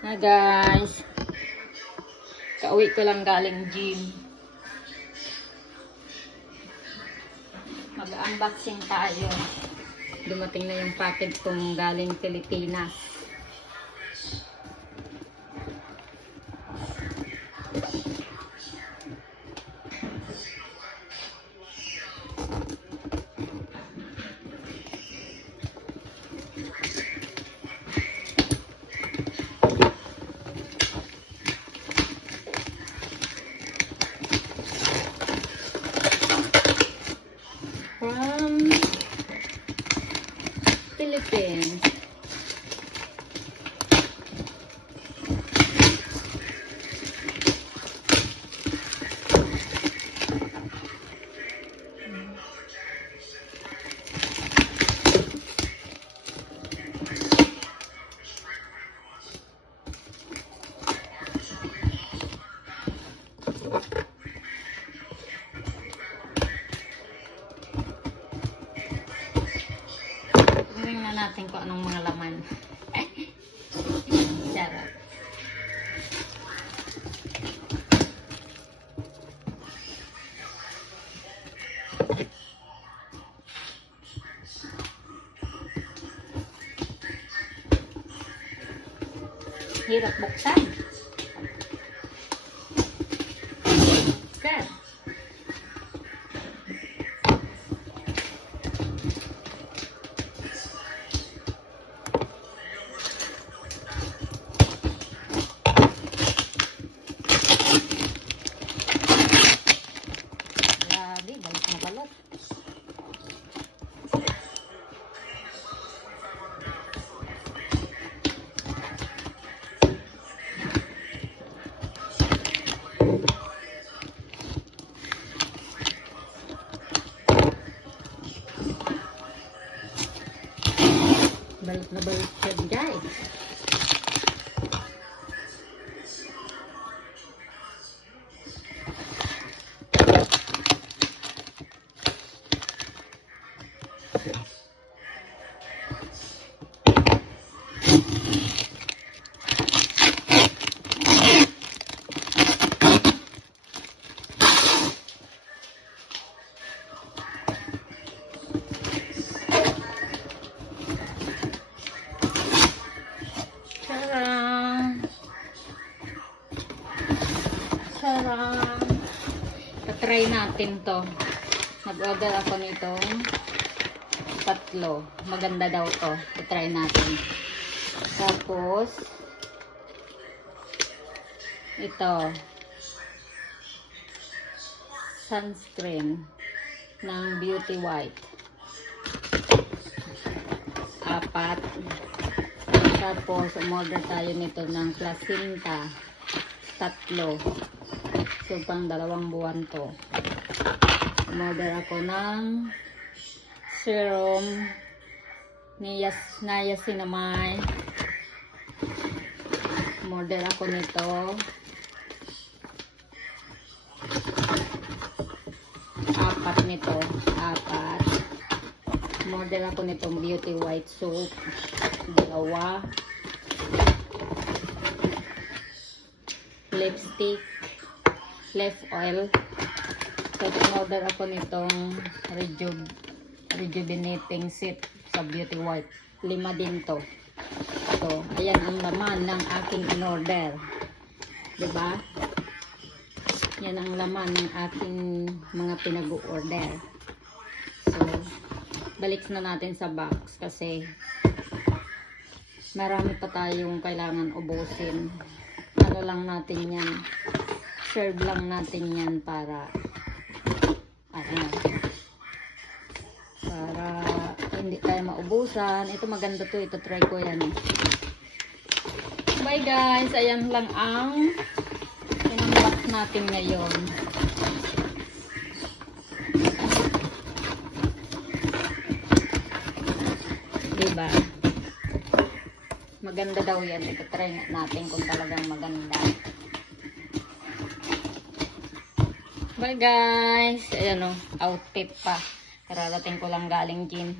Hi guys, kauwi ko lang galing gym. Mag-unboxing tayo. Dumating na yung package kong galing Pilipinas. From Philippines. Tingnan natin kung anong mga laman. Sarap. Hirap buksan. Sir. Balik na balik siya guys. Sarap. Tatry natin to. Nag-order ako nitong 3. Maganda daw to. Tatry natin. Tapos ito sunscreen ng Beauty White 4. Tapos umorder tayo nito ng placenta 3. So, pang 2 buwan to. Umorder ako ng serum niacinamide. Umorder ako nito. 4 nito. 4. Umorder ako nitong Beauty White soap. 2. Lipstick. Left oil. So, in-order ako nitong rejuvenating set sa Beauty White. 5 din to. So, ayan ang laman ng aking in-order. Diba? Yan ang laman ng aking mga pinag-order. So, balik na natin sa box kasi marami pa tayong kailangan ubusin. Ano lang natin yan. Serve lang natin yan para hindi tayo maubusan. Ito maganda to. Ito try ko yan. Bye guys. Ayan lang ang in-unbox natin ngayon. Diba? Maganda daw yan. Ito try natin kung talagang maganda. Bye guys. Ayan o. Outfit pa. Kararating ko lang galing gym.